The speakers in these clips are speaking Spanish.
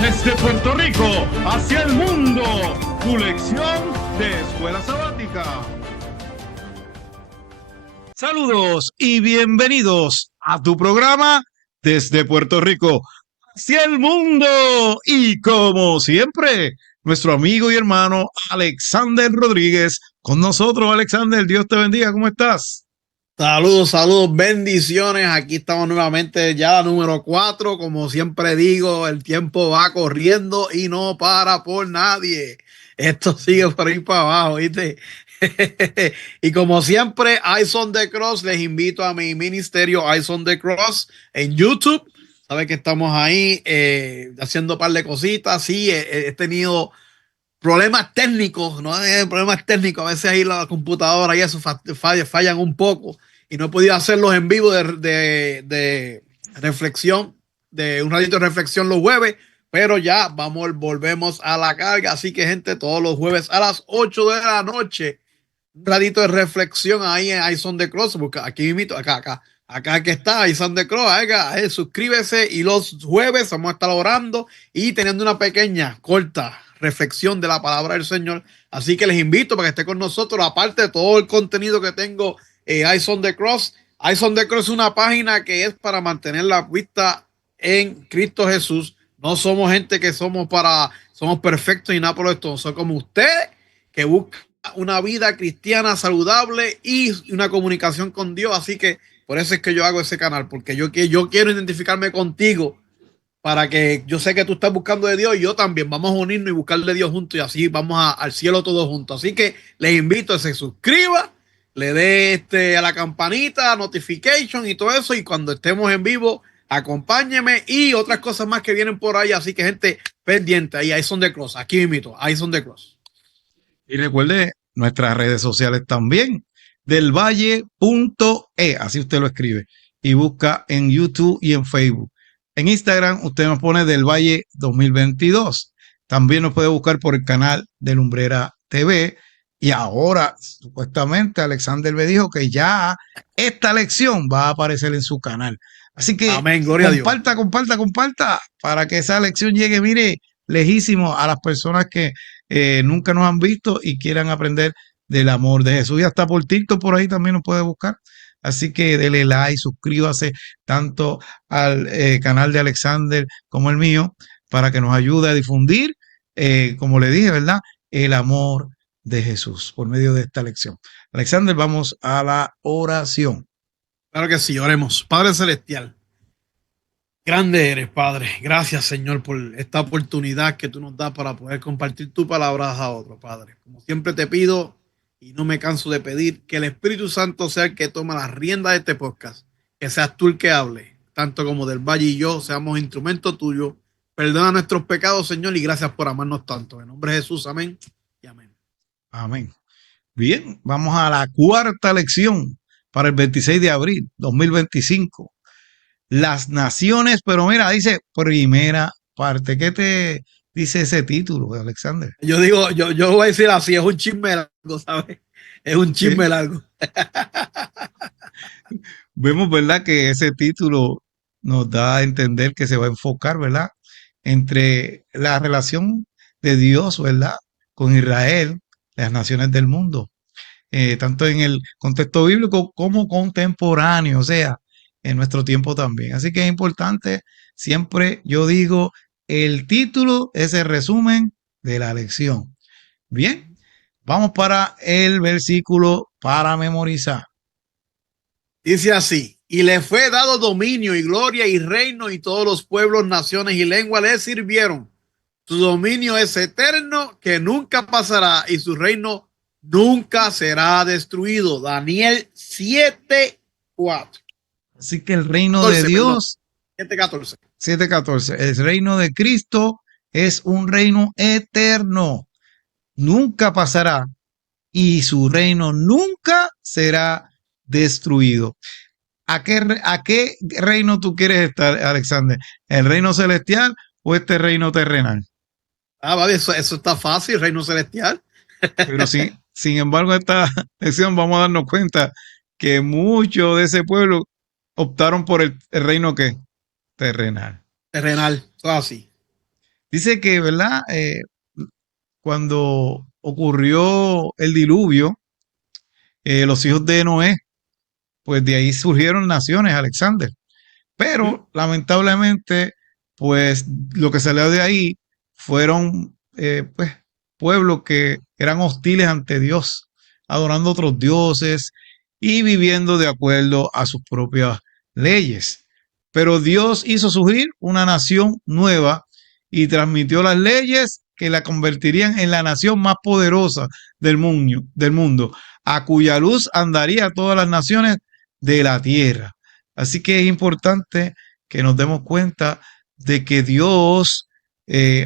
Desde Puerto Rico hacia el mundo, tu lección de escuela sabática. Saludos y bienvenidos a tu programa Desde Puerto Rico hacia el mundo. Y como siempre, nuestro amigo y hermano Alexander Rodríguez con nosotros. Alexander, Dios te bendiga. ¿Cómo estás? Saludos, bendiciones. Aquí estamos nuevamente, ya la número 4. Como siempre digo, el tiempo va corriendo y no para por nadie. Esto sigue por ahí para abajo, ¿viste? Y como siempre, Eyes on the Cross, les invito a mi ministerio Eyes on the Cross en YouTube. Saben que estamos ahí haciendo un par de cositas. Sí, he tenido problemas técnicos, ¿no? Problemas técnicos. A veces ahí la computadora y eso fallan un poco. Y no he podido hacerlos en vivo de reflexión, de un ratito de reflexión los jueves, pero ya volvemos a la carga. Así que, gente, todos los jueves a las 8 de la noche, un ratito de reflexión ahí en Eyes on the Cross. Busca, aquí invito, acá que está, Eyes on the Cross. Suscríbese y los jueves vamos a estar orando y teniendo una pequeña, corta reflexión de la palabra del Señor. Así que les invito para que esté con nosotros, aparte de todo el contenido que tengo. Eyes on the Cross. Eyes on the Cross es una página que es para mantener la vista en Cristo Jesús. No somos gente que somos perfectos y nada por esto. Son como ustedes que buscan una vida cristiana saludable y una comunicación con Dios. Así que por eso es que yo hago ese canal, porque yo quiero identificarme contigo, para que yo sé que tú estás buscando de Dios y yo también. Vamos a unirnos y buscar de Dios juntos y así vamos al cielo todos juntos. Así que les invito a que se suscriba, le dé a la campanita, notification y todo eso. Y cuando estemos en vivo, acompáñeme y otras cosas más que vienen por ahí. Así que, gente, pendiente. Ahí son de Cross. Aquí invito. Ahí son de Cross. Y recuerde nuestras redes sociales también. Delvalle.e, así usted lo escribe. Y busca en YouTube y en Facebook. En Instagram usted nos pone Del Valle 2022. También nos puede buscar por el canal de Lumbrera TV. Y ahora, supuestamente, Alexander me dijo que ya esta lección va a aparecer en su canal. Así que amén, gloria a Dios. Comparta, para que esa lección llegue, mire, lejísimo a las personas que nunca nos han visto y quieran aprender del amor de Jesús. Y hasta por TikTok por ahí también nos puede buscar. Así que dele like, suscríbase tanto al canal de Alexander como el mío, para que nos ayude a difundir, como le dije, ¿verdad? El amor de Jesús por medio de esta lección. Alexander, vamos a la oración. Claro que sí, oremos. Padre Celestial, grande eres, Padre. Gracias, Señor, por esta oportunidad que tú nos das para poder compartir tu palabra a otro, Padre. Como siempre te pido, y no me canso de pedir, que el Espíritu Santo sea el que toma la rienda de este podcast. Que seas tú el que hable, tanto como Del Valle y yo seamos instrumentos tuyos. Perdona nuestros pecados, Señor, y gracias por amarnos tanto. En nombre de Jesús, amén y amén. Amén. Bien, vamos a la cuarta lección para el 26 de abril 2025. Las naciones, pero mira, dice primera parte. ¿Qué te dice ese título, Alexander? Yo voy a decir así, es un chisme largo, ¿sabes? Es un chisme largo. Vemos, ¿verdad?, que ese título nos da a entender que se va a enfocar, ¿verdad?, entre la relación de Dios, ¿verdad?, con Israel, las naciones del mundo, tanto en el contexto bíblico como contemporáneo, o sea, en nuestro tiempo también. Así que es importante, siempre yo digo, el título es el resumen de la lección. Bien, vamos para el versículo para memorizar. Dice así: y le fue dado dominio y gloria y reino, y todos los pueblos, naciones y lenguas le sirvieron. Su dominio es eterno, que nunca pasará, y su reino nunca será destruido. Daniel 7:4. Así que el reino 14, de Dios, 7:14. 7:14, el reino de Cristo es un reino eterno, nunca pasará y su reino nunca será destruido. ¿A qué reino tú quieres estar, Alexander? ¿El reino celestial o este reino terrenal? Vale, eso está fácil, reino celestial. Pero sin embargo, esta lección vamos a darnos cuenta que muchos de ese pueblo optaron por el reino que terrenal. Terrenal, todo así. Dice que, ¿verdad? Cuando ocurrió el diluvio, los hijos de Noé, pues de ahí surgieron naciones, Alexander. Ujú. Pero lamentablemente, pues lo que salió de ahí fueron pues pueblos que eran hostiles ante Dios, adorando otros dioses y viviendo de acuerdo a sus propias leyes. Pero Dios hizo surgir una nación nueva y transmitió las leyes que la convertirían en la nación más poderosa del mundo, a cuya luz andaría todas las naciones de la tierra. Así que es importante que nos demos cuenta de que Dios,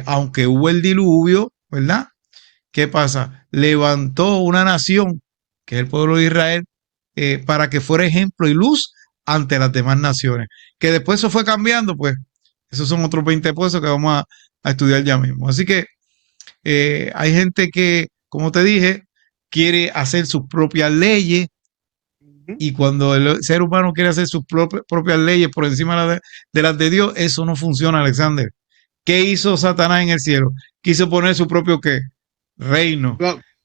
aunque hubo el diluvio, ¿verdad? ¿Qué pasa? Levantó una nación, que es el pueblo de Israel, para que fuera ejemplo y luz ante las demás naciones. Que después eso fue cambiando, pues esos son otros 20 pesos que vamos a estudiar ya mismo. Así que hay gente que, como te dije, quiere hacer sus propias leyes, Ujú. y cuando el ser humano quiere hacer sus propias leyes por encima de las de Dios, eso no funciona, Alexander. ¿Qué hizo Satanás en el cielo? Quiso poner su propio ¿qué? Reino.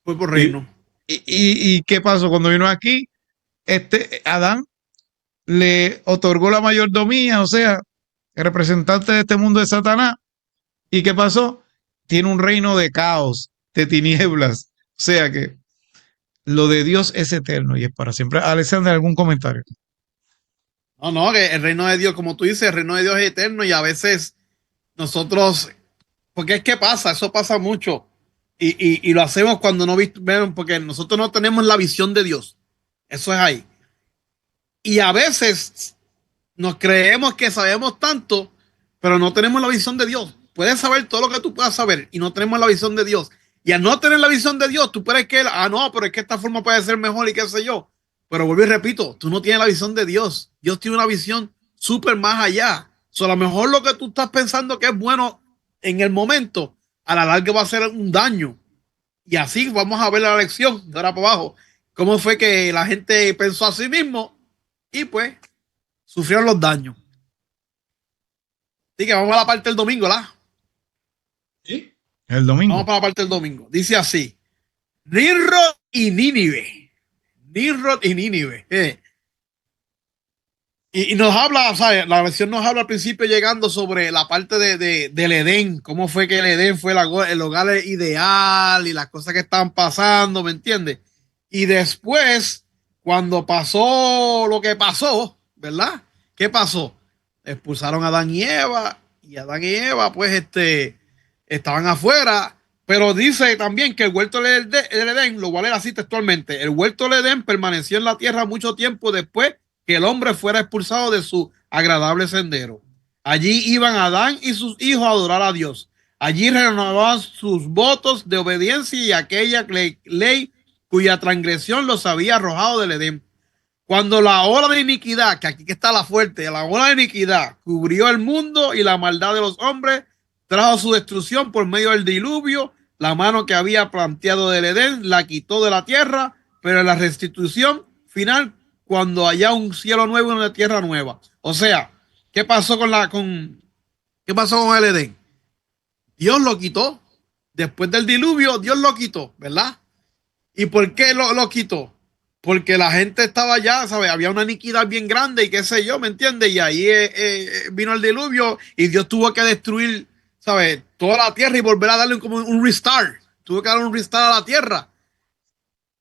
Fue por ¿Y, reino. y qué pasó? Cuando vino aquí, Adán le otorgó la mayordomía, o sea, el representante de este mundo de Satanás. ¿Y qué pasó? Tiene un reino de caos, de tinieblas. O sea que lo de Dios es eterno y es para siempre. Alexander, ¿algún comentario? No, no, que el reino de Dios, como tú dices, el reino de Dios es eterno y a veces nosotros, porque es que pasa, eso pasa mucho y lo hacemos cuando no vemos, porque nosotros no tenemos la visión de Dios. Eso es ahí. Y a veces nos creemos que sabemos tanto, pero no tenemos la visión de Dios. Puedes saber todo lo que tú puedas saber y no tenemos la visión de Dios. Y al no tener la visión de Dios, tú puedes que, no, pero es que esta forma puede ser mejor y qué sé yo. Pero vuelvo y repito, tú no tienes la visión de Dios. Dios tiene una visión súper más allá. So, a lo mejor lo que tú estás pensando que es bueno en el momento, a la larga va a ser un daño. Y así vamos a ver la lección de ahora para abajo. Cómo fue que la gente pensó a sí mismo y pues sufrieron los daños. Así que vamos a la parte del domingo, ¿verdad? Sí. El Vamos domingo. para la parte del domingo. Dice así: Nimrod y Nínive. Nimrod y Nínive. Y nos habla, ¿sabes? La versión nos habla al principio llegando sobre la parte del Edén, cómo fue que el Edén fue el hogar ideal y las cosas que estaban pasando, ¿me entiendes? Y después, cuando pasó lo que pasó, ¿verdad? ¿Qué pasó? Expulsaron a Adán y Adán y Eva, pues, estaban afuera, pero dice también que el huerto del Edén, lo cual era así textualmente, el huerto del Edén permaneció en la tierra mucho tiempo después que el hombre fuera expulsado de su agradable sendero. Allí iban Adán y sus hijos a adorar a Dios. Allí renovaban sus votos de obediencia y aquella ley cuya transgresión los había arrojado del Edén. Cuando la ola de iniquidad, que aquí está la fuerte, la ola de iniquidad cubrió el mundo y la maldad de los hombres trajo su destrucción por medio del diluvio, la mano que había planteado del Edén la quitó de la tierra, pero en la restitución final, cuando haya un cielo nuevo y una tierra nueva. O sea, ¿qué pasó qué pasó con el Edén? Dios lo quitó. Después del diluvio, Dios lo quitó, ¿verdad? ¿Y por qué lo quitó? Porque la gente estaba ya, ¿sabes? Había una iniquidad bien grande y qué sé yo, ¿me entiendes? Y ahí vino el diluvio y Dios tuvo que destruir, ¿sabes? Toda la tierra y volver a darle como un restart. Tuvo que dar un restart a la tierra.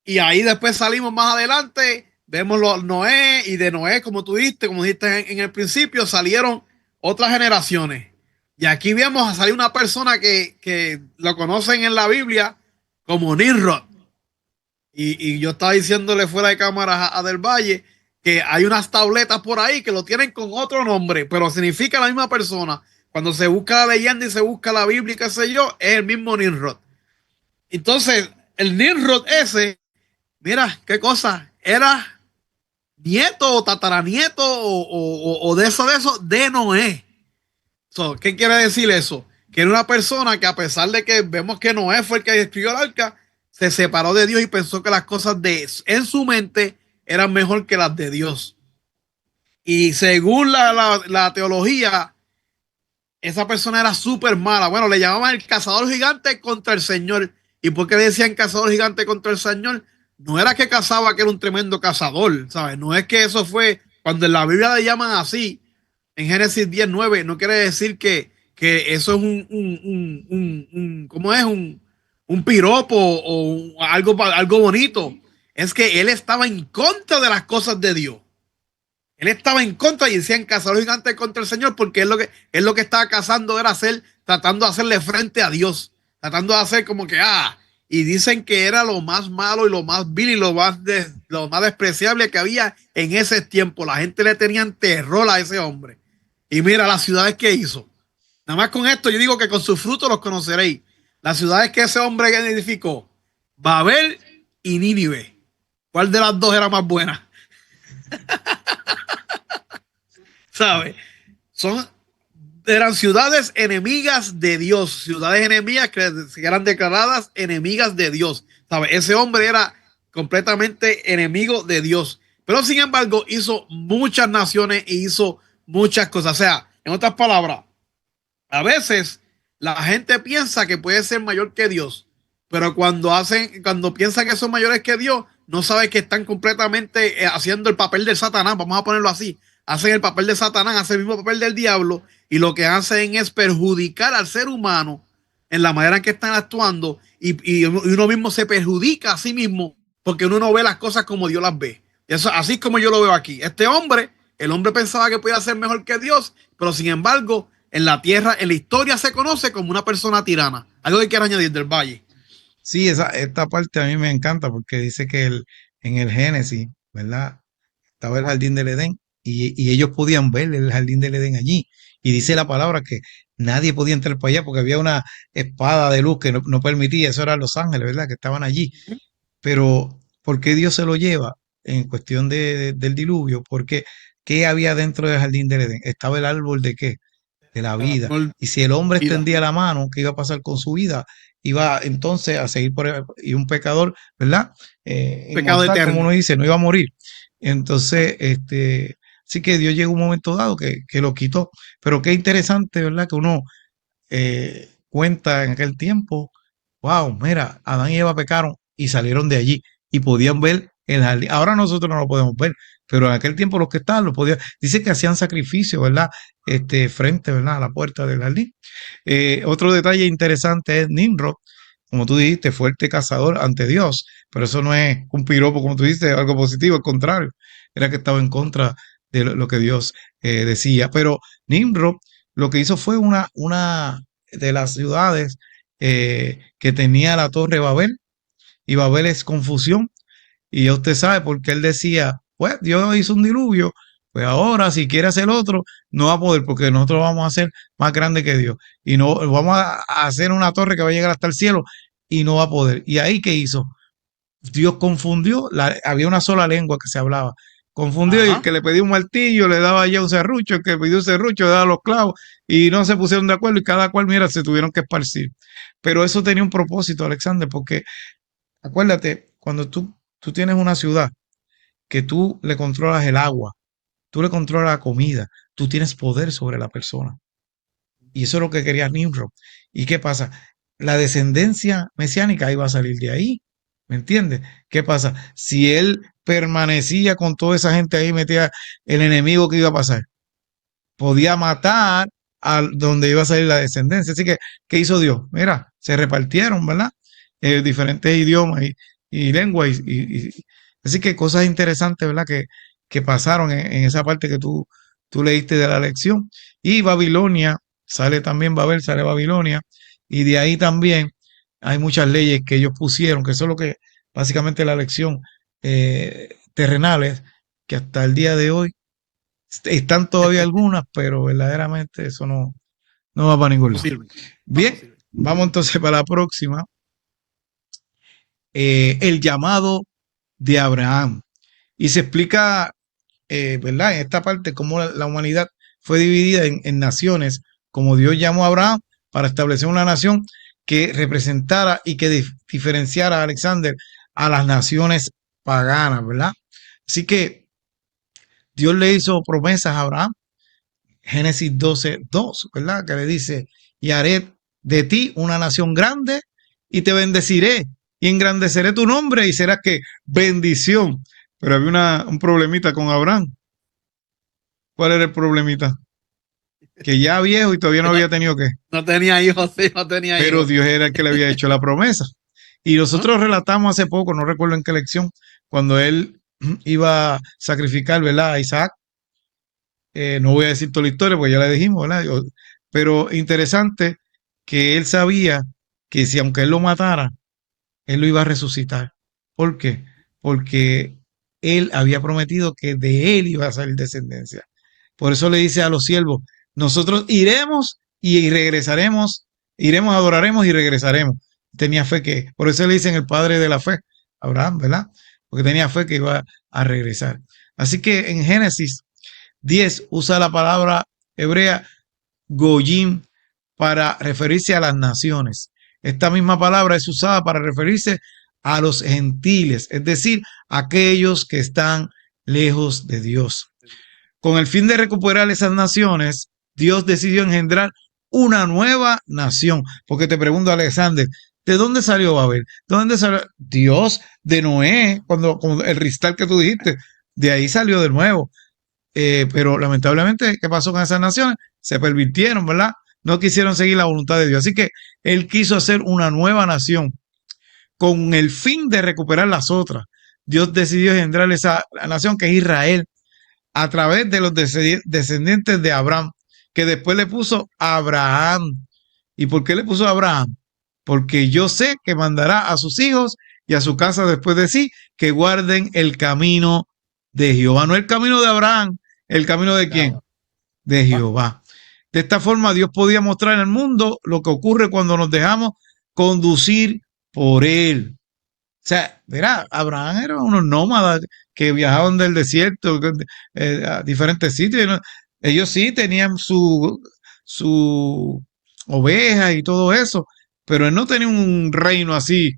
Y ahí después salimos más adelante, vemos Noé y de Noé, como dijiste en el principio, salieron otras generaciones. Y aquí vemos a salir una persona que lo conocen en la Biblia como Nimrod. Y yo estaba diciéndole fuera de cámara a Del Valle que hay unas tabletas por ahí que lo tienen con otro nombre, pero significa la misma persona. Cuando se busca la leyenda y se busca la Biblia y qué sé yo, es el mismo Nimrod. Entonces, el Nimrod ese, mira, qué cosa, era nieto o tataranieto o de eso, de Noé. So, ¿qué quiere decir eso? Que era una persona que a pesar de que vemos que Noé fue el que escribió el arca, se separó de Dios y pensó que las cosas en su mente eran mejor que las de Dios. Y según la teología, esa persona era súper mala. Bueno, le llamaban el cazador gigante contra el Señor. ¿Y por qué le decían cazador gigante contra el Señor? No era que cazaba, que era un tremendo cazador, ¿sabes? No es que eso fue, cuando en la Biblia le llaman así, en Génesis 10:9, no quiere decir que eso es ¿cómo es? Un piropo o algo bonito. Es que él estaba en contra de las cosas de Dios. Él estaba en contra y decían cazador gigante contra el Señor porque él lo que estaba cazando era tratando de hacerle frente a Dios, tratando de hacer como que, y dicen que era lo más malo y lo más vil y lo más despreciable que había en ese tiempo. La gente le tenía terror a ese hombre. Y mira las ciudades que hizo. Nada más con esto yo digo que con sus frutos los conoceréis. Las ciudades que ese hombre edificó, Babel y Nínive. ¿Cuál de las dos era más buena? ¿Sabes? Son, eran ciudades enemigas de Dios, ciudades enemigas que eran declaradas enemigas de Dios. ¿Sabes? Ese hombre era completamente enemigo de Dios. Pero sin embargo, hizo muchas naciones y hizo muchas cosas. O sea, en otras palabras, a veces la gente piensa que puede ser mayor que Dios, pero cuando piensan que son mayores que Dios, no saben que están completamente haciendo el papel de Satanás, vamos a ponerlo así. Hacen el papel de Satanás, hacen el mismo papel del diablo, y lo que hacen es perjudicar al ser humano en la manera en que están actuando, y uno mismo se perjudica a sí mismo porque uno no ve las cosas como Dios las ve. Eso, así es como yo lo veo aquí. El hombre pensaba que podía ser mejor que Dios, pero sin embargo, en la tierra, en la historia se conoce como una persona tirana. Algo que quiero añadir del Valle. Sí, esta parte a mí me encanta porque dice que en el Génesis, ¿verdad? Estaba el jardín del Edén y ellos podían ver el jardín del Edén allí. Y dice la palabra que nadie podía entrar para allá porque había una espada de luz que no permitía, eso eran los ángeles, ¿verdad? Que estaban allí. Pero, ¿por qué Dios se lo lleva en cuestión del diluvio? Porque, ¿qué había dentro del jardín del Edén? Estaba el árbol de qué? De la vida. Y si el hombre Vida. extendía la mano, ¿qué iba a pasar con su vida? Iba entonces a seguir y un pecador, ¿verdad? Pecado Inmortal, como uno eterno. dice, no iba a morir. Entonces, sí que Dios llegó un momento dado que lo quitó. Pero qué interesante, ¿verdad? Que uno cuenta en aquel tiempo, wow, mira, Adán y Eva pecaron y salieron de allí y podían ver el jardín. Ahora nosotros no lo podemos ver, pero en aquel tiempo los que estaban lo podían. Dice que hacían sacrificio, ¿verdad? Frente, ¿verdad? A la puerta del jardín. Otro detalle interesante es Nimrod, como tú dijiste, fuerte cazador ante Dios, pero eso no es un piropo, como tú dijiste, algo positivo, al contrario, era que estaba en contra de lo que Dios decía. Pero Nimrod lo que hizo fue una de las ciudades que tenía la torre Babel, y Babel es confusión, y ya usted sabe porque él decía, pues Dios hizo un diluvio, pues ahora si quiere hacer otro, no va a poder porque nosotros vamos a ser más grande que Dios y no vamos a hacer una torre que va a llegar hasta el cielo y no va a poder. Y ahí qué hizo, Dios confundió, había una sola lengua que se hablaba. Confundió y el Ajá. que le pedía un martillo le daba ya un serrucho, el que pidió un serrucho le daba los clavos y no se pusieron de acuerdo y cada cual, mira, se tuvieron que esparcir. Pero eso tenía un propósito, Alexander, porque acuérdate, cuando tú tienes una ciudad que tú le controlas el agua, tú le controlas la comida, tú tienes poder sobre la persona. Y eso es lo que quería Nimrod. ¿Y qué pasa? La descendencia mesiánica iba a salir de ahí. ¿Me entiendes? ¿Qué pasa? Si él permanecía con toda esa gente ahí, metía el enemigo, ¿que iba a pasar? Podía matar a donde iba a salir la descendencia. Así que, ¿qué hizo Dios? Mira, se repartieron, ¿verdad? Diferentes idiomas y lenguas. Así que cosas interesantes, ¿verdad? Que pasaron en esa parte que tú leíste de la lección. Y Babilonia, sale también Babel, sale Babilonia. Y de ahí también hay muchas leyes que ellos pusieron, que eso es lo que básicamente la lección terrenales, que hasta el día de hoy están todavía algunas, pero verdaderamente eso no va para ningún No lado. sirve. No, no Bien, sirve. vamos entonces para la próxima. El llamado de Abraham. Y se explica, ¿verdad? En esta parte cómo la humanidad fue dividida en naciones, como Dios llamó a Abraham para establecer una nación que representara y que diferenciara a Alexander a las naciones paganas, ¿verdad? Así que Dios le hizo promesas a Abraham. Génesis 12:2, ¿verdad? Que le dice, y haré de ti una nación grande y te bendeciré y engrandeceré tu nombre y serás que bendición. Pero había un problemita con Abraham. ¿Cuál era el problemita? Que ya viejo y todavía no Que no, había tenido que. no tenía hijos, sí, no tenía Pero hijos. Dios era el que le había hecho la promesa. Y Ajá. nosotros relatamos hace poco, no recuerdo en qué lección, cuando él iba a sacrificar, ¿verdad? A Isaac. No voy a decir toda la historia porque ya la dijimos, ¿verdad? Pero interesante que él sabía que si aunque él lo matara, él lo iba a resucitar. ¿Por qué? Porque él había prometido que de él iba a salir descendencia. Por eso le dice a los siervos, nosotros iremos y regresaremos, iremos, adoraremos y regresaremos. Tenía fe que, por eso le dicen el padre de la fe, Abraham, ¿verdad? Porque tenía fe que iba a regresar. Así que en Génesis 10 usa la palabra hebrea Goyim para referirse a las naciones. Esta misma palabra es usada para referirse a los gentiles, es decir, aquellos que están lejos de Dios. Con el fin de recuperar esas naciones, Dios decidió engendrar una nueva nación. Porque te pregunto, Alexander, ¿de dónde salió Babel? ¿De dónde salió Dios? De Noé, cuando el ristal que tú dijiste, de ahí salió de nuevo. Pero lamentablemente, ¿qué pasó con esas naciones? Se pervirtieron, ¿verdad? No quisieron seguir la voluntad de Dios. Así que él quiso hacer una nueva nación con el fin de recuperar las otras. Dios decidió engendrar esa nación que es Israel a través de los descendientes de Abraham, que después le puso Abraham. ¿Y por qué le puso Abraham? Porque yo sé que mandará a sus hijos y a su casa después de sí que guarden el camino de Jehová. No el camino de Abraham, el camino de quién? De Jehová. De esta forma Dios podía mostrar en el mundo lo que ocurre cuando nos dejamos conducir por él. O sea, verá, Abraham era unos nómadas que viajaban del desierto a diferentes sitios. ¿No? Ellos sí tenían su oveja y todo eso, pero él no tenía un reino así.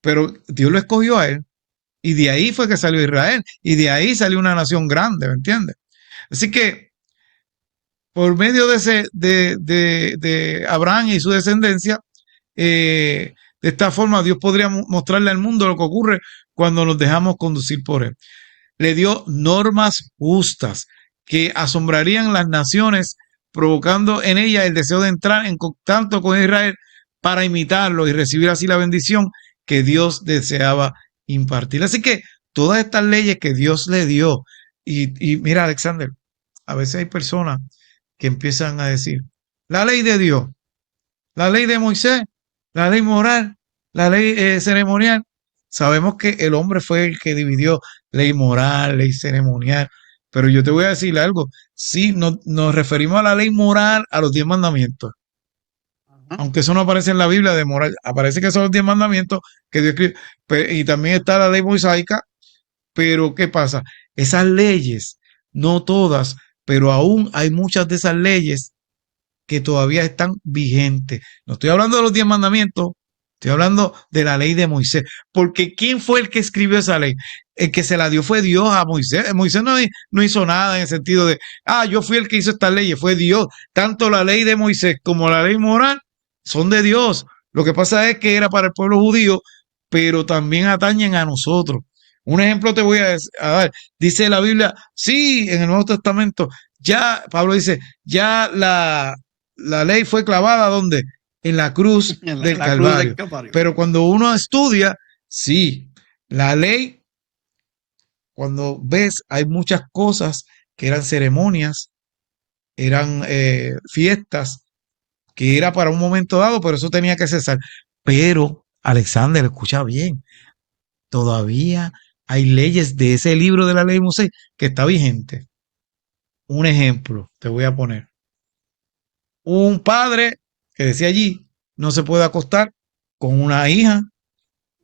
Pero Dios lo escogió a él. Y de ahí fue que salió Israel. Y de ahí salió una nación grande, ¿me entiendes? Así que por medio de Abraham y su descendencia, de esta forma Dios podría mostrarle al mundo lo que ocurre cuando nos dejamos conducir por él. Le dio normas justas que asombrarían las naciones, provocando en ellas el deseo de entrar en contacto con Israel para imitarlo y recibir así la bendición que Dios deseaba impartir. Así que todas estas leyes que Dios le dio, y mira, Alexander, a veces hay personas que empiezan a decir, la ley de Dios, la ley de Moisés, la ley moral, la ley ceremonial. Sabemos que el hombre fue el que dividió ley moral, ley ceremonial, pero yo te voy a decir algo, sí, nos referimos a la ley moral, a los 10 mandamientos, Ajá. aunque eso no aparece en la Biblia de moral, aparece que son los 10 mandamientos que Dios escribió, y también está la ley mosaica, pero ¿qué pasa? Esas leyes, no todas, pero aún hay muchas de esas leyes que todavía están vigentes. No estoy hablando de los 10 mandamientos, estoy hablando de la ley de Moisés. Porque ¿quién fue el que escribió esa ley? El que se la dio fue Dios a Moisés. Moisés no hizo nada en el sentido de, yo fui el que hizo estas leyes, fue Dios. Tanto la ley de Moisés como la ley moral son de Dios. Lo que pasa es que era para el pueblo judío, pero también atañen a nosotros. Un ejemplo te voy a dar. Dice la Biblia, sí, en el Nuevo Testamento, ya, Pablo dice, ya la ley fue clavada ¿dónde? En la cruz En del la cruz del Calvario. Calvario. Pero cuando uno estudia, sí, la ley, cuando ves, hay muchas cosas que eran ceremonias, eran fiestas, que era para un momento dado, pero eso tenía que cesar. Pero, Alexander, escucha bien, todavía hay leyes de ese libro de la ley de Moisés que está vigente. Un ejemplo, te voy a poner. Un padre que decía allí, no se puede acostar con una hija,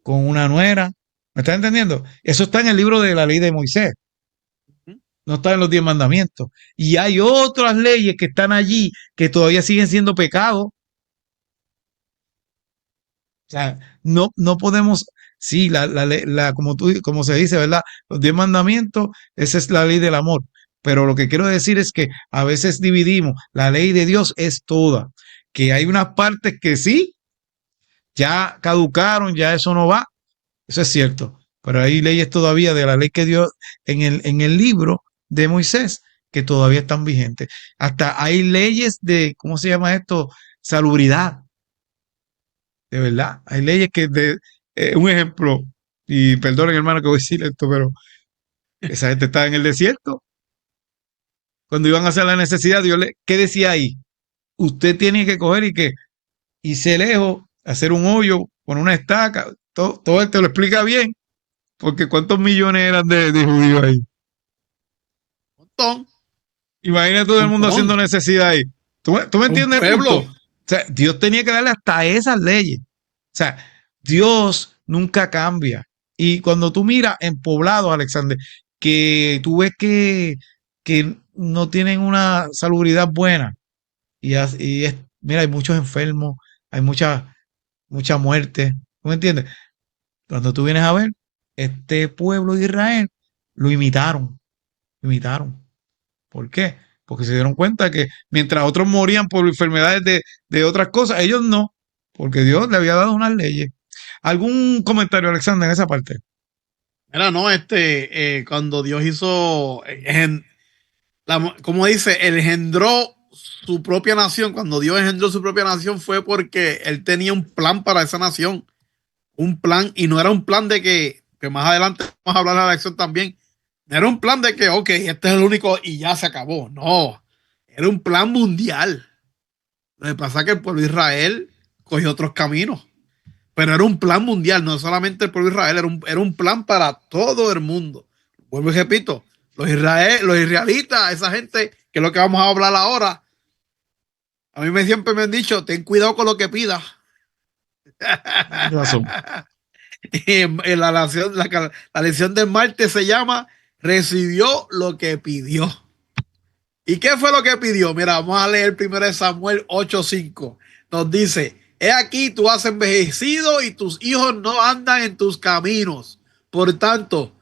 con una nuera. ¿Me estás entendiendo? Eso está en el libro de la ley de Moisés, no está en los 10 mandamientos. Y hay otras leyes que están allí que todavía siguen siendo pecados. O sea, no podemos, sí, como se dice, ¿verdad? Los 10 mandamientos, esa es la ley del amor. Pero lo que quiero decir es que a veces dividimos, la ley de Dios es toda, que hay unas partes que sí, ya caducaron, ya eso no va, eso es cierto, pero hay leyes todavía de la ley que dio en el libro de Moisés que todavía están vigentes. Hasta hay leyes de, ¿cómo se llama esto? Salubridad, de verdad. Hay leyes que, un ejemplo, y perdonen hermano que voy a decir esto, pero esa gente estaba en el desierto. Cuando iban a hacer la necesidad, ¿qué decía ahí? Usted tiene que coger y que irse lejos, hacer un hoyo, poner una estaca, todo esto lo explica bien, porque ¿cuántos millones eran de judíos ahí? Un montón, Imagina todo un el mundo haciendo montón, necesidad ahí. ¿Tú me un entiendes el punto? O pueblo. sea, Dios tenía que darle hasta esas leyes. O sea, Dios nunca cambia. Y cuando tú miras en poblados, Alexander, que tú ves que no tienen una salubridad buena, mira, hay muchos enfermos, hay mucha muerte. ¿Tú me entiendes? Cuando tú vienes a ver, este pueblo de Israel lo imitaron. ¿Por qué? Porque se dieron cuenta que mientras otros morían por enfermedades de otras cosas, ellos no, porque Dios le había dado unas leyes. ¿Algún comentario, Alexander, en esa parte? Mira, no, cuando Dios hizo, como dice, engendró su propia nación. Cuando Dios engendró su propia nación fue porque Él tenía un plan para esa nación. Un plan, y no era un plan de que más adelante vamos a hablar de la elección también. No era un plan de que, ok, este es el único y ya se acabó. No, era un plan mundial. Lo que pasa es que el pueblo de Israel cogió otros caminos, pero era un plan mundial, no solamente el pueblo de Israel, era un plan para todo el mundo. Vuelvo y repito, los israelitas, esa gente, que es lo que vamos a hablar ahora, a mí siempre me han dicho, ten cuidado con lo que pidas. Tienes razón. En la lección del martes se llama recibió lo que pidió. ¿Y qué fue lo que pidió? Mira, vamos a leer primero de Samuel 8:5. Nos dice, he aquí tú has envejecido y tus hijos no andan en tus caminos. Por tanto,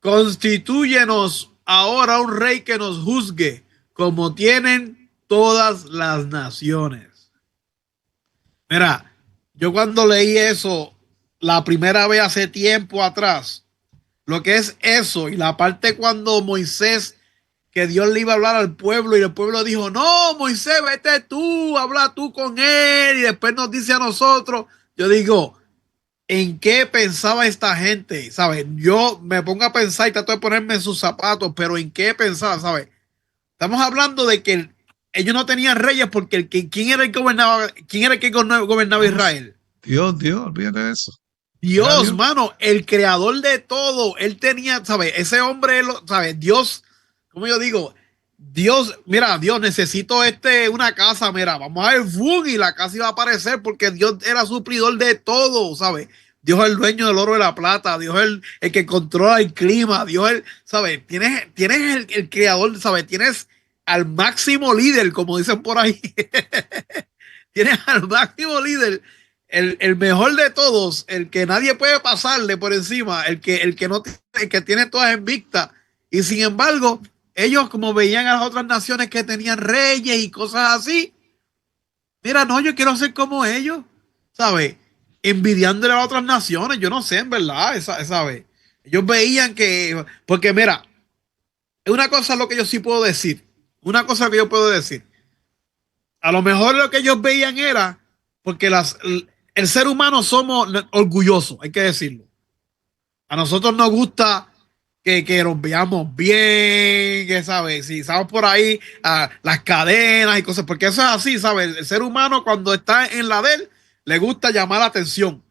constitúyenos ahora un rey que nos juzgue, como tienen todas las naciones. Mira, yo cuando leí eso la primera vez hace tiempo atrás, lo que es eso y la parte cuando Moisés, que Dios le iba a hablar al pueblo y el pueblo dijo, no, Moisés, vete tú, habla tú con él y después nos dice a nosotros, yo digo, ¿en qué pensaba esta gente? ¿Sabes? Yo me pongo a pensar y trato de ponerme en sus zapatos, pero ¿en qué pensaba? ¿Sabes? Estamos hablando de que ellos no tenían reyes porque ¿quién era el que gobernaba, quién era el que gobernaba Dios, Israel? Dios, olvídate de eso. Era Dios, Dios. mano, el creador de todo. Él tenía, ¿sabes? Ese hombre, ¿sabes? Dios, como yo digo, Dios, mira, Dios, necesito una casa, mira, vamos a ver, ¡fum! Y la casa iba a aparecer porque Dios era suplidor de todo, ¿sabes? Dios es el dueño del oro y la plata, Dios es el que controla el clima, Dios es, ¿sabes? Tienes el creador, ¿sabes? Tienes al máximo líder, como dicen por ahí. Tienes al máximo líder, el mejor de todos, el que nadie puede pasarle por encima, el que no el que tiene todas en vista. Y sin embargo, ellos como veían a las otras naciones que tenían reyes y cosas así, mira, no, yo quiero ser como ellos, ¿sabes? Envidiándole a otras naciones, yo no sé, en verdad, ¿sabes? Ellos veían que, porque mira, una cosa es lo que yo sí puedo decir, una cosa que yo puedo decir. A lo mejor lo que ellos veían era, porque el ser humano somos orgullosos, hay que decirlo. A nosotros nos gusta que nos veamos bien, que sabes, si estamos por ahí, las cadenas y cosas, porque eso es así, ¿sabes? El ser humano cuando está en la de él, le gusta llamar la atención.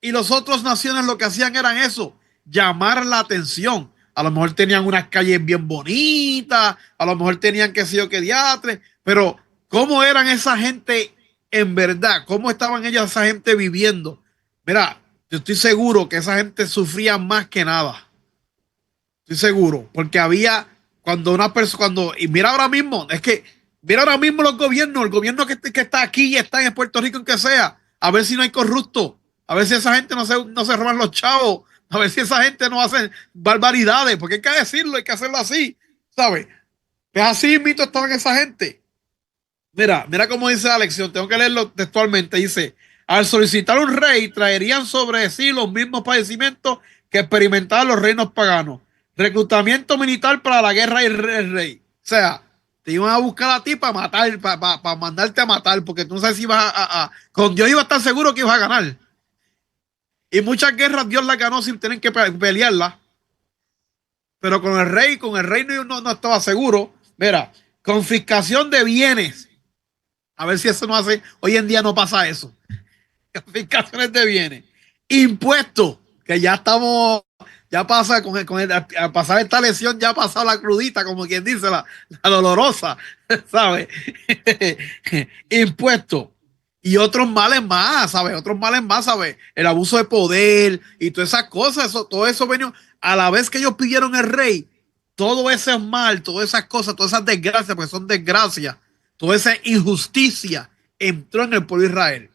Y las otras naciones lo que hacían eran eso, llamar la atención. A lo mejor tenían unas calles bien bonitas, a lo mejor tenían que sé yo qué diatre, pero ¿cómo eran esa gente en verdad? ¿Cómo estaban ellas, esa gente viviendo? Mira, yo estoy seguro que esa gente sufría más que nada. Estoy seguro, porque había cuando una persona, y mira ahora mismo, es que, mira ahora mismo los gobiernos, el gobierno que está aquí y está en Puerto Rico, en que sea, a ver si no hay corrupto, a ver si esa gente no se roban los chavos, a ver si esa gente no hace barbaridades, porque hay que decirlo, hay que hacerlo así. ¿sabes? Pues así mito estaban esa gente. Mira cómo dice la lección, tengo que leerlo textualmente. Dice, al solicitar un rey, traerían sobre sí los mismos padecimientos que experimentaban los reinos paganos. Reclutamiento militar para la guerra y el rey. O sea, te iban a buscar a ti para matar, para mandarte a matar, porque tú no sabes si ibas con Dios iba a estar seguro que ibas a ganar. Y muchas guerras Dios las ganó sin tener que pelearlas. Pero con el rey no estaba seguro. Mira, confiscación de bienes. A ver si eso no hace. Hoy en día no pasa eso. Confiscaciones de bienes. Impuestos, que ya estamos. Ya pasa al pasar esta lesión, ya ha pasado la crudita, como quien dice, la dolorosa, ¿sabes? Impuestos. Y otros males más, ¿sabes? Otros males más, ¿sabes? El abuso de poder y todas esas cosas, todo eso venió a la vez que ellos pidieron el rey, todo ese mal, todas esas cosas, todas esas desgracias, porque son desgracias, toda esa injusticia entró en el pueblo de Israel,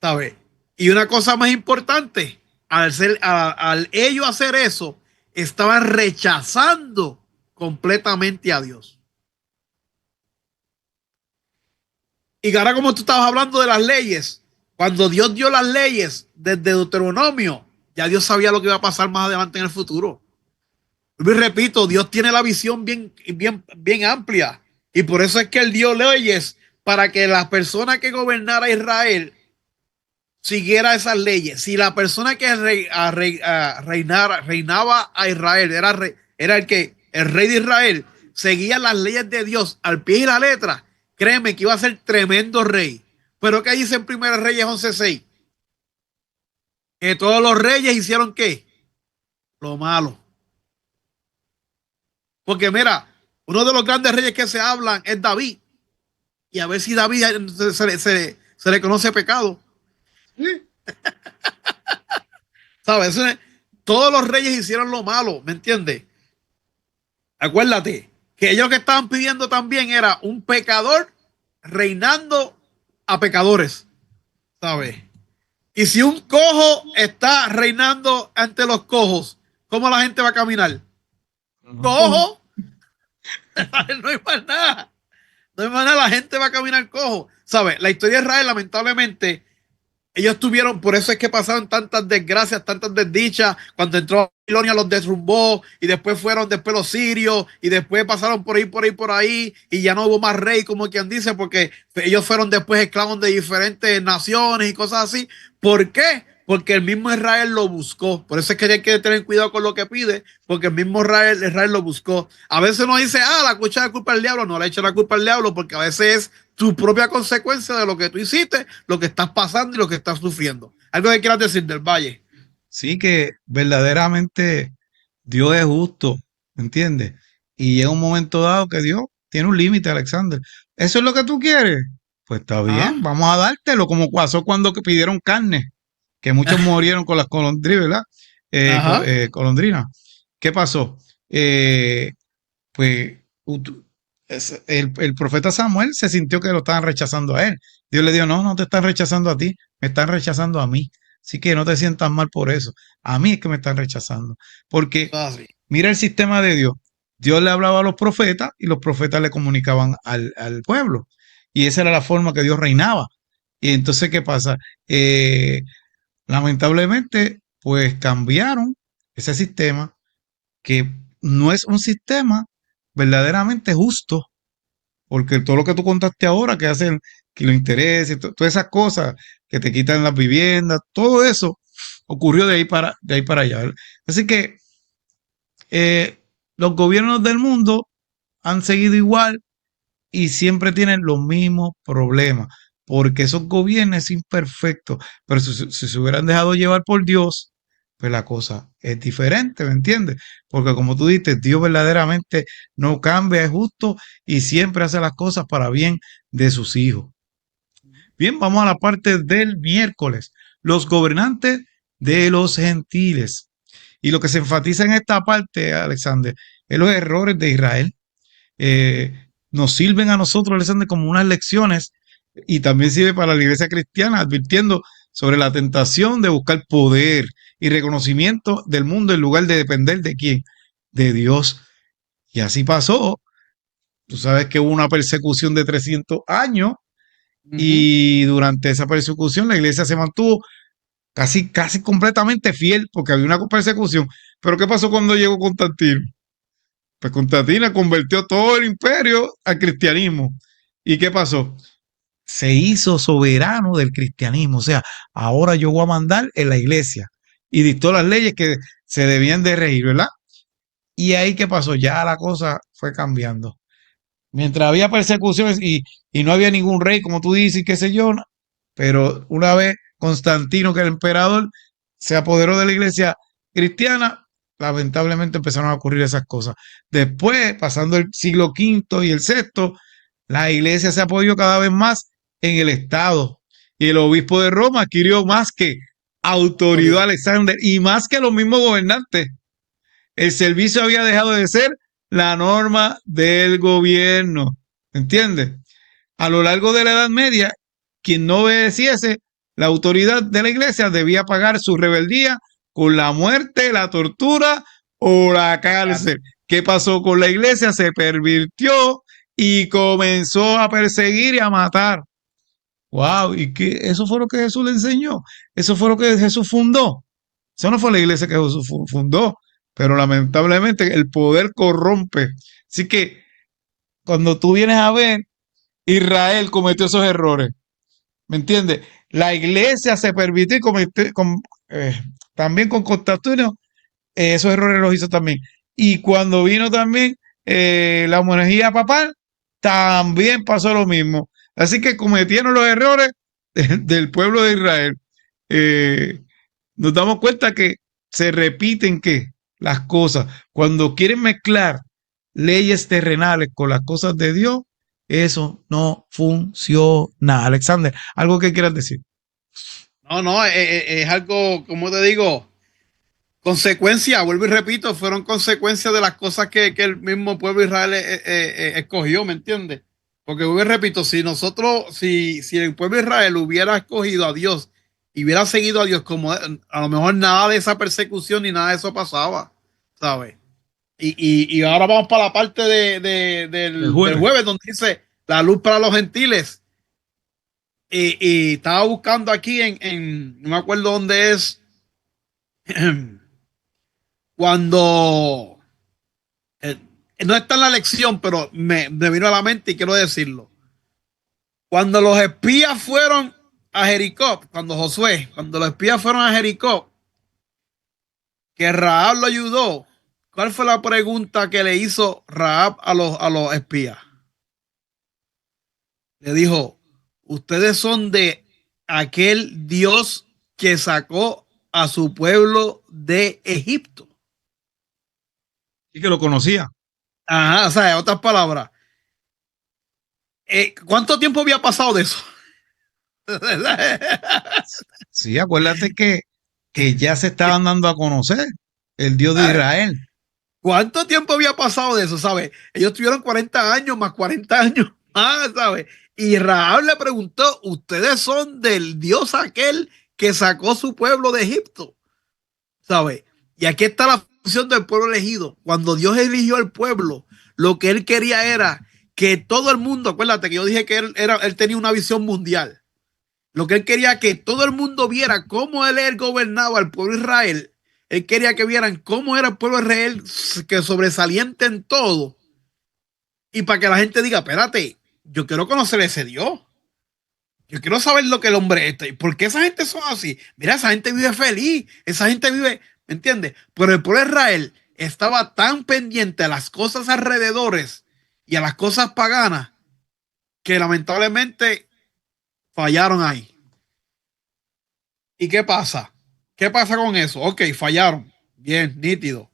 ¿sabes? Y una cosa más importante, al ellos hacer eso, estaban rechazando completamente a Dios. Y ahora como tú estabas hablando de las leyes, cuando Dios dio las leyes desde Deuteronomio, ya Dios sabía lo que iba a pasar más adelante en el futuro. Y repito, Dios tiene la visión bien amplia. Y por eso es que Él dio leyes para que la persona que gobernara Israel siguiera esas leyes. Si la persona que reinaba a Israel era el rey de Israel, seguía las leyes de Dios al pie y la letra, créeme que iba a ser tremendo rey. Pero ¿qué dice en 1 Reyes 11:6? Que todos los reyes hicieron ¿qué? Lo malo. Porque mira, uno de los grandes reyes que se hablan es David. Y a ver si David se le conoce pecado. ¿Sabes? Todos los reyes hicieron lo malo, ¿me entiendes? Acuérdate que ellos que estaban pidiendo también era un pecador reinando a pecadores, ¿sabes? Y si un cojo está reinando ante los cojos, ¿cómo la gente va a caminar? No. Cojo, no hay más nada. No hay más nada, la gente va a caminar cojo. ¿Sabes? La historia de Israel, lamentablemente, ellos tuvieron, por eso es que pasaron tantas desgracias, tantas desdichas. Cuando entró Babilonia los derrumbó y después fueron después los sirios y después pasaron por ahí y ya no hubo más rey, como quien dice, porque ellos fueron después esclavos de diferentes naciones y cosas así. ¿Por qué? Porque el mismo Israel lo buscó. Por eso es que hay que tener cuidado con lo que pide, porque el mismo Israel lo buscó. A veces uno dice, la cuchara de culpa al diablo. No le echa la culpa al diablo, porque a veces es tu propia consecuencia de lo que tú hiciste, lo que estás pasando y lo que estás sufriendo. Algo que quieras decir del Valle. Sí que verdaderamente Dios es justo, ¿me entiendes? Y llega un momento dado que Dios tiene un límite, Alexander. ¿Eso es lo que tú quieres? Pues está bien, Ah, vamos a dártelo, como pasó cuando que pidieron carne, que muchos murieron con las golondrinas, ¿verdad? ajá. Golondrinas. ¿Qué pasó? Eh, pues el profeta Samuel se sintió que lo estaban rechazando a él. Dios le dijo, no, no te están rechazando a ti, me están rechazando a mí. Así que no te sientas mal por eso. A mí es que me están rechazando. Porque Así. mira el sistema de Dios. Dios le hablaba a los profetas y los profetas le comunicaban al pueblo. Y esa era la forma que Dios reinaba. Y entonces, ¿qué pasa? Lamentablemente, pues cambiaron ese sistema, que no es un sistema verdaderamente justo, porque todo lo que tú contaste ahora, que hacen que los intereses, todas esas cosas que te quitan las viviendas, todo eso ocurrió de ahí para allá. ¿Verdad? Así que los gobiernos del mundo han seguido igual y siempre tienen los mismos problemas, porque esos gobiernos imperfectos, pero si se hubieran dejado llevar por Dios, pues la cosa es diferente, ¿me entiendes? Porque como tú dices, Dios verdaderamente no cambia, es justo y siempre hace las cosas para bien de sus hijos. Bien, vamos a la parte del miércoles. Los gobernantes de los gentiles. Y lo que se enfatiza en esta parte, Alexander, es los errores de Israel. Nos sirven a nosotros, Alexander, como unas lecciones y también sirve para la iglesia cristiana, advirtiendo sobre la tentación de buscar poder y reconocimiento del mundo en lugar de depender de quién, de Dios. Y así pasó. Tú sabes que hubo una persecución de 300 años Ujú. y durante esa persecución la iglesia se mantuvo casi completamente fiel porque había una persecución. Pero ¿qué pasó cuando llegó Constantino? Pues Constantino convirtió todo el imperio al cristianismo. ¿Y qué pasó? Se hizo soberano del cristianismo. O sea, ahora yo voy a mandar en la iglesia. Y dictó las leyes que se debían de regir, ¿verdad? Y ahí qué pasó, ya la cosa fue cambiando. Mientras había persecuciones y no había ningún rey, como tú dices, y qué sé yo, pero una vez Constantino, que era el emperador, se apoderó de la iglesia cristiana, lamentablemente empezaron a ocurrir esas cosas. Después, pasando el siglo quinto y el sexto, la iglesia se apoyó cada vez más en el Estado. Y el obispo de Roma adquirió más que autoridad, Autoridad. Alexander, y más que los mismos gobernantes. El servicio había dejado de ser la norma del gobierno. ¿Entiendes? A lo largo de la Edad Media, quien no obedeciese la autoridad de la iglesia debía pagar su rebeldía con la muerte, la tortura o la cárcel. ¿Qué pasó con la iglesia? Se pervirtió y comenzó a perseguir y a matar. Wow, y que eso fue lo que Jesús le enseñó. Eso fue lo que Jesús fundó. Eso no fue la iglesia que Jesús fundó, pero lamentablemente el poder corrompe. Así que cuando tú vienes a ver, Israel cometió esos errores. ¿Me entiendes? La iglesia se permitió y cometió, también con Constantino, esos errores los hizo también. Y cuando vino también la monarquía papal, también pasó lo mismo. Así que cometieron los errores del pueblo de Israel. Eh, Nos damos cuenta que se repiten que las cosas, cuando quieren mezclar leyes terrenales con las cosas de Dios, eso no funciona. Alexander, algo que quieras decir. No, no, es algo, como te digo, consecuencia, vuelvo y repito, fueron consecuencias de las cosas que el mismo pueblo de Israel escogió, ¿me entiendes? Porque vuelvo y repito, si el pueblo de Israel hubiera escogido a Dios y hubiera seguido a Dios, como a lo mejor nada de esa persecución ni nada de eso pasaba, ¿sabes? Y ahora vamos para la parte El del jueves. jueves, donde dice la luz para los gentiles. Y estaba buscando aquí no me acuerdo dónde es, cuando eh, no está en la lección, pero me vino a la mente y quiero decirlo. Cuando los espías fueron a Jericó, cuando los espías fueron a Jericó, que Rahab lo ayudó, ¿cuál fue la pregunta que le hizo Rahab a los espías? Le dijo, ustedes son de aquel Dios que sacó a su pueblo de Egipto. Y que lo conocía. Ajá, o sea, en otras palabras, ¿cuánto tiempo había pasado de eso? Sí, acuérdate que ya se estaban dando a conocer el Dios de Israel. ¿Cuánto tiempo había pasado de eso, sabes? Ellos tuvieron 40 años más 40 años más, ¿sabes? Y Rahab le preguntó, ¿ustedes son del Dios aquel que sacó su pueblo de Egipto? ¿Sabes? Y aquí está la función del pueblo elegido. Cuando Dios eligió al pueblo, lo que él quería era que todo el mundo, acuérdate que yo dije que él tenía una visión mundial. Lo que él quería que todo el mundo viera cómo él gobernaba al pueblo de Israel. Él quería que vieran cómo era el pueblo de Israel, que sobresaliente en todo. Y para que la gente diga, espérate, yo quiero conocer a ese Dios. Yo quiero saber lo que el hombre está. ¿Y por qué esa gente son así? Mira, esa gente vive feliz. Esa gente vive, ¿me entiendes? Pero el pueblo de Israel estaba tan pendiente a las cosas alrededores y a las cosas paganas que lamentablemente fallaron ahí. ¿Y qué pasa? ¿Qué pasa con eso? Ok, fallaron. Bien, nítido.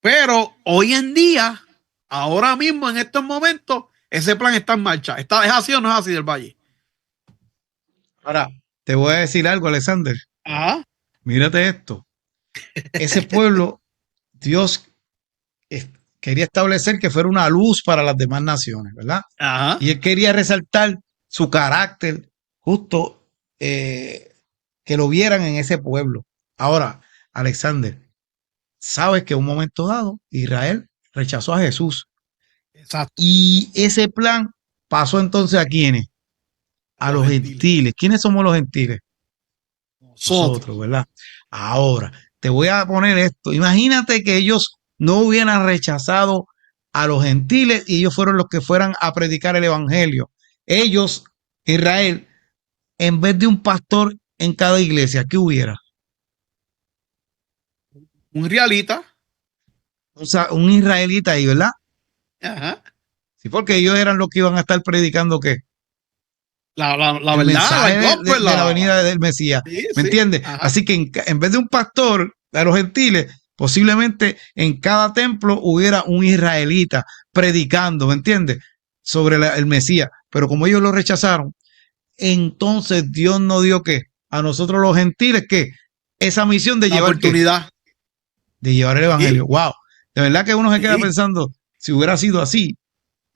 Pero hoy en día, ahora mismo, en estos momentos, ese plan está en marcha. ¿Es así o no es así del Valle? Ahora, te voy a decir algo, Alexander. Ajá, Mírate esto. Ese pueblo, Dios eh, quería establecer que fuera una luz para las demás naciones, ¿verdad? ajá. Y él quería resaltar su carácter, justo que lo vieran en ese pueblo. Ahora, Alexander, sabes que en un momento dado Israel rechazó a Jesús. Exacto. Y ese plan pasó entonces ¿a quiénes? A A los los gentiles. gentiles. ¿Quiénes somos los gentiles? Nosotros, Nosotros. ¿verdad? Ahora, te voy a poner esto. Imagínate que ellos no hubieran rechazado a los gentiles y ellos fueron los que fueran a predicar el evangelio. Ellos, Israel, en vez de un pastor en cada iglesia, ¿qué hubiera? Un realita. O sea, un israelita ahí, ¿verdad? Ajá. Sí, porque ellos eran los que iban a estar predicando ¿qué? La El verdad, la mensaje gospel, de la venida del Mesías, sí, ¿me sí. entiendes? Ajá. Así que en vez de un pastor a los gentiles, posiblemente en cada templo hubiera un israelita predicando, ¿me entiendes? Sobre el Mesías. Pero como ellos lo rechazaron, entonces Dios nos dio ¿qué? A nosotros los gentiles ¿qué? Esa misión La ¿qué? oportunidad. De llevar el Sí, evangelio. Wow. De verdad que uno se queda sí, pensando, si hubiera sido así,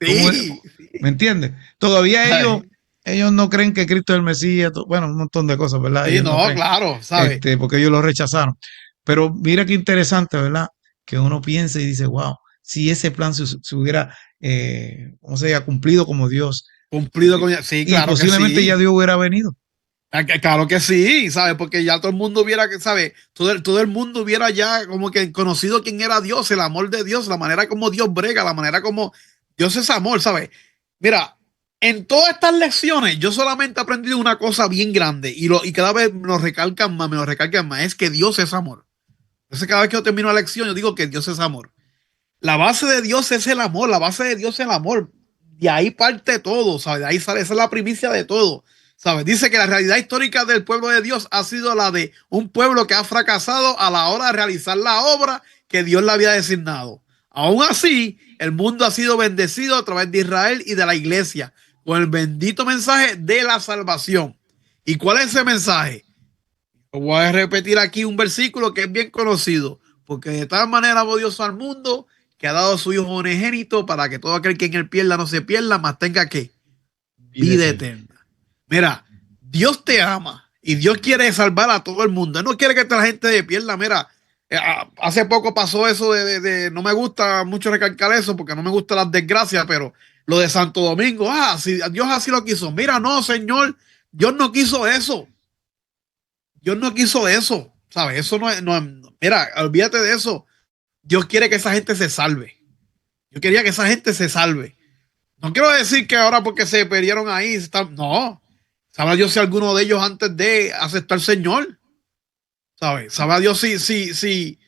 ¿cómo, sí, ¿me sí. entiendes? Todavía Ay, ellos no creen que Cristo es el Mesías, bueno, un montón de cosas, ¿verdad? sí, Ellos no no, creen, claro, ¿sabes? porque ellos lo rechazaron. Pero mira qué interesante, ¿verdad? Que uno piensa y dice, wow, si ese plan se hubiera, o sea, cumplido como Dios, Cumplido con... Sí, y claro que posiblemente ya sí. Dios hubiera venido. Claro que sí, ¿sabes? Porque ya todo el mundo hubiera, ¿sabes? Todo el mundo hubiera ya como que conocido quién era Dios, el amor de Dios, la manera como Dios brega, la manera como Dios es amor, ¿sabes? Mira, en todas estas lecciones yo solamente he aprendido una cosa bien grande y cada vez me lo recalcan más, es que Dios es amor. Entonces cada vez que yo termino la lección yo digo que Dios es amor. La base de Dios es el amor, la base de Dios es el amor. De ahí parte todo, ¿sabes? De ahí sale, esa es la primicia de todo, ¿sabes? Dice que la realidad histórica del pueblo de Dios ha sido la de un pueblo que ha fracasado a la hora de realizar la obra que Dios le había designado. Aún así, el mundo ha sido bendecido a través de Israel y de la iglesia con el bendito mensaje de la salvación. ¿Y cuál es ese mensaje? Voy a repetir aquí un versículo que es bien conocido, porque de tal manera amó Dios al mundo que ha dado a su Hijo unigénito para que todo aquel que en él pierda no se pierda, mas tenga que Vida vida eterna. eterna. Mira, Dios te ama y Dios quiere salvar a todo el mundo. Él no quiere que la gente se pierda. Mira, hace poco pasó eso no me gusta mucho recalcar eso porque no me gustan las desgracias, pero lo de Santo Domingo, si Dios así lo quiso. Mira, no, Señor, Dios no quiso eso. Dios no quiso eso, ¿sabes? Eso mira, olvídate de eso. Dios quiere que esa gente se salve. Yo quería que esa gente se salve. No quiero decir que ahora porque se perdieron ahí, no. Sabrá Dios si alguno de ellos antes de aceptar al Señor, ¿sabes? Sabrá Dios si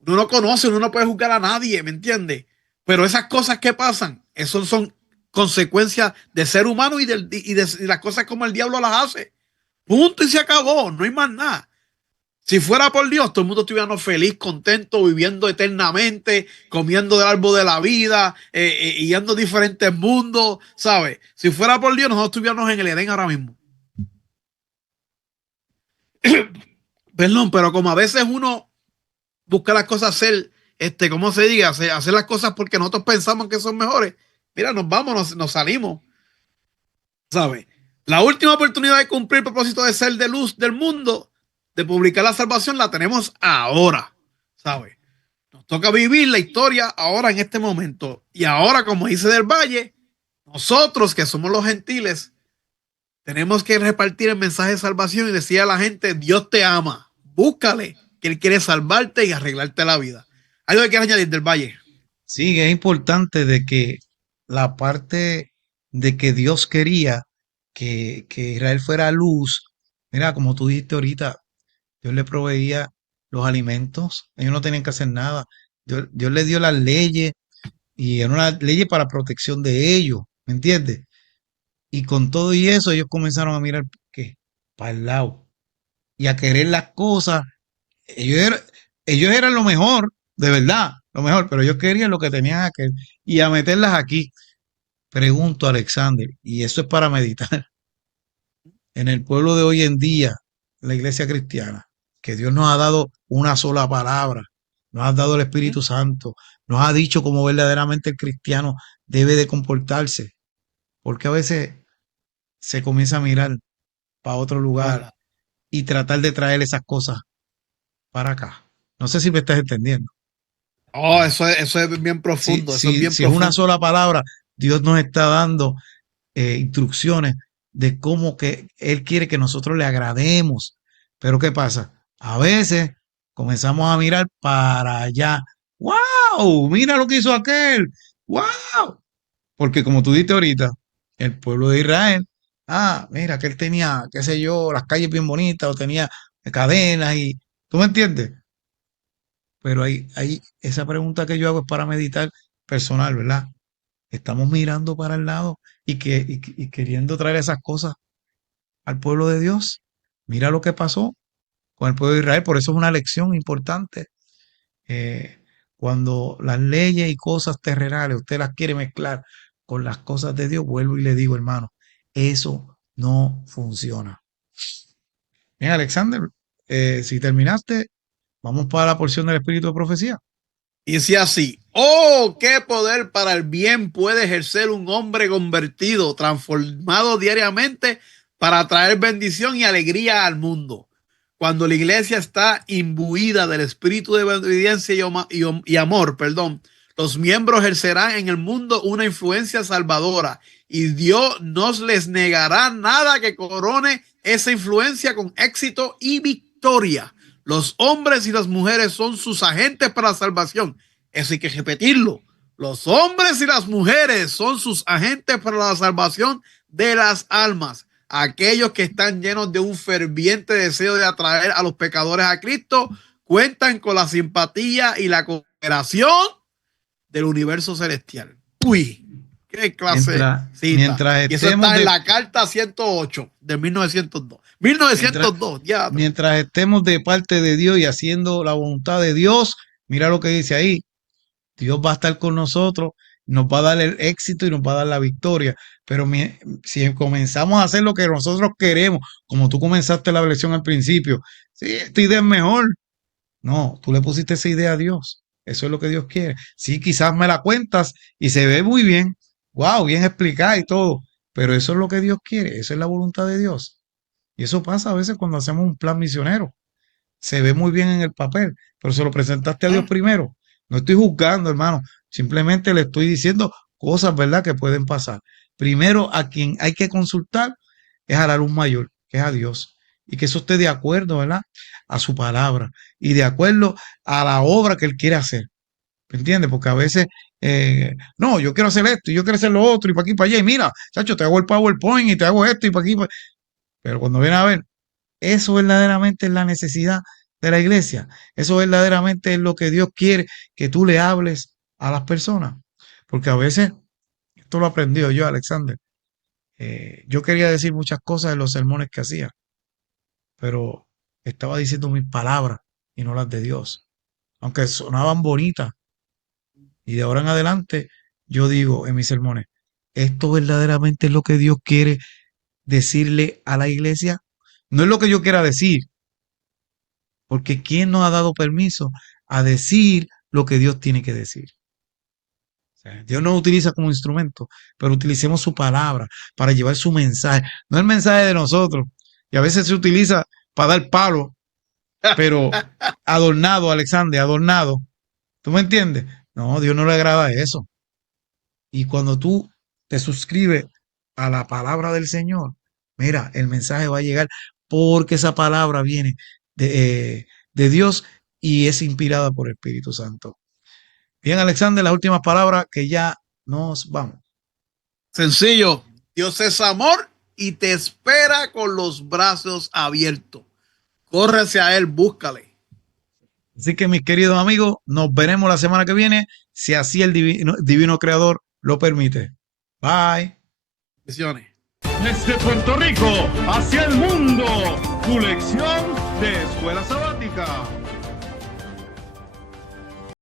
uno no conoce, uno no puede juzgar a nadie, ¿me entiendes? Pero esas cosas que pasan, eso son consecuencias de ser humano y las cosas como el diablo las hace. Punto y se acabó, no hay más nada. Si fuera por Dios, todo el mundo estuviera feliz, contento, viviendo eternamente, comiendo del árbol de la vida, yendo a diferentes mundos, ¿sabes? Si fuera por Dios, nosotros estuviéramos en el Edén ahora mismo. Perdón, pero como a veces uno busca las cosas hacer, ¿cómo se diga? Hacer las cosas porque nosotros pensamos que son mejores. Mira, nos vamos, nos salimos, ¿sabes? La última oportunidad de cumplir el propósito de ser de luz del mundo, de publicar la salvación, la tenemos ahora, ¿sabes? Nos toca vivir la historia ahora en este momento. Y ahora, como dice del Valle, nosotros que somos los gentiles, tenemos que repartir el mensaje de salvación y decir a la gente, Dios te ama, búscale, que Él quiere salvarte y arreglarte la vida. ¿Algo que quieras añadir del Valle? Sí, es importante de que la parte de que Dios quería que Israel fuera luz, mira, como tú dijiste ahorita, Dios le proveía los alimentos, ellos no tenían que hacer nada. Dios les dio las leyes y eran unas leyes para protección de ellos, ¿me entiendes? Y con todo y eso, ellos comenzaron a mirar ¿qué? Para el lado y a querer las cosas. Ellos, ellos eran lo mejor, de verdad, lo mejor, pero ellos querían lo que tenían aquel y a meterlas aquí. Pregunto, Alexander, y eso es para meditar. En el pueblo de hoy en día, la iglesia cristiana, que Dios nos ha dado una sola palabra, nos ha dado el Espíritu Santo, nos ha dicho cómo verdaderamente el cristiano debe de comportarse, porque a veces se comienza a mirar para otro La lugar verdad. y tratar de traer esas cosas para acá. No sé si me estás entendiendo. Oh, eso es bien Si, profundo, eso es si, bien si es una profundo. sola palabra, Dios nos está dando instrucciones de cómo que Él quiere que nosotros le agrademos. Pero ¿qué pasa? A veces comenzamos a mirar para allá. ¡Wow! Mira lo que hizo aquel. ¡Wow! Porque como tú dijiste ahorita, el pueblo de Israel, mira que él tenía, qué sé yo, las calles bien bonitas o tenía cadenas y, ¿tú me entiendes? Pero ahí esa pregunta que yo hago es para meditar personal, ¿verdad? Estamos mirando para el lado y queriendo traer esas cosas al pueblo de Dios. Mira lo que pasó con el pueblo de Israel, por eso es una lección importante. Eh, Cuando las leyes y cosas terrenales usted las quiere mezclar con las cosas de Dios, vuelvo y le digo, hermano, eso no funciona. Bien, Alexander, si terminaste, vamos para la porción del espíritu de profecía. Y decía así, oh, qué poder para el bien puede ejercer un hombre convertido, transformado diariamente para traer bendición y alegría al mundo. Cuando la iglesia está imbuida del espíritu de obediencia y amor, perdón, los miembros ejercerán en el mundo una influencia salvadora y Dios no les negará nada que corone esa influencia con éxito y victoria. Los hombres y las mujeres son sus agentes para la salvación. Eso hay que repetirlo. Los hombres y las mujeres son sus agentes para la salvación de las almas. Aquellos que están llenos de un ferviente deseo de atraer a los pecadores a Cristo cuentan con la simpatía y la cooperación del universo celestial. Uy, qué clase cita. Mientras Y eso estemos está en de, la carta 108 de 1902. mientras, 1902, ya. mientras estemos de parte de Dios y haciendo la voluntad de Dios, mira lo que dice ahí. Dios va a estar con nosotros, nos va a dar el éxito y nos va a dar la victoria. Pero si comenzamos a hacer lo que nosotros queremos, como tú comenzaste la lección al principio, sí, esta idea es mejor. No, tú le pusiste esa idea a Dios. Eso es lo que Dios quiere. Sí, quizás me la cuentas y se ve muy bien. Wow, bien explicada y todo. Pero eso es lo que Dios quiere. Eso es la voluntad de Dios. Y eso pasa a veces cuando hacemos un plan misionero. Se ve muy bien en el papel, pero se lo presentaste a Dios primero. No estoy juzgando, hermano. Simplemente le estoy diciendo cosas, ¿verdad?, que pueden pasar. Primero, a quien hay que consultar es a la luz mayor, que es a Dios. Y que eso esté de acuerdo, ¿verdad?, a su palabra y de acuerdo a la obra que Él quiere hacer. ¿Me entiendes? Porque a veces, no, yo quiero hacer esto y yo quiero hacer lo otro y para aquí para allá. Y mira, chacho, te hago el PowerPoint y te hago esto y para aquí. Pero cuando viene a ver, eso verdaderamente es la necesidad de la iglesia. Eso verdaderamente es lo que Dios quiere que tú le hables a las personas. Porque a veces, esto lo he aprendido yo, Alexander. Yo quería decir muchas cosas en los sermones que hacía, pero estaba diciendo mis palabras y no las de Dios. Aunque sonaban bonitas. Y de ahora en adelante, yo digo en mis sermones, esto verdaderamente es lo que Dios quiere decirle a la iglesia. No es lo que yo quiera decir, porque ¿quién nos ha dado permiso a decir lo que Dios tiene que decir? O sea, Dios nos utiliza como instrumento, pero utilicemos su palabra para llevar su mensaje, no el mensaje de nosotros. Y a veces se utiliza para dar palo, pero adornado, Alexander, adornado. ¿Tú me entiendes? No, Dios no le agrada eso. Y cuando tú te suscribes a la palabra del Señor, mira, el mensaje va a llegar porque esa palabra viene de Dios y es inspirada por el Espíritu Santo. Bien, Alexander, las últimas palabras que ya nos vamos. Sencillo. Dios es amor y te espera con los brazos abiertos. Corre hacia Él, búscale. Así que, mis queridos amigos, nos veremos la semana que viene, si así el divino creador lo permite. Bye. Bendiciones. Desde Puerto Rico hacia el mundo, tu lección de escuela sabática.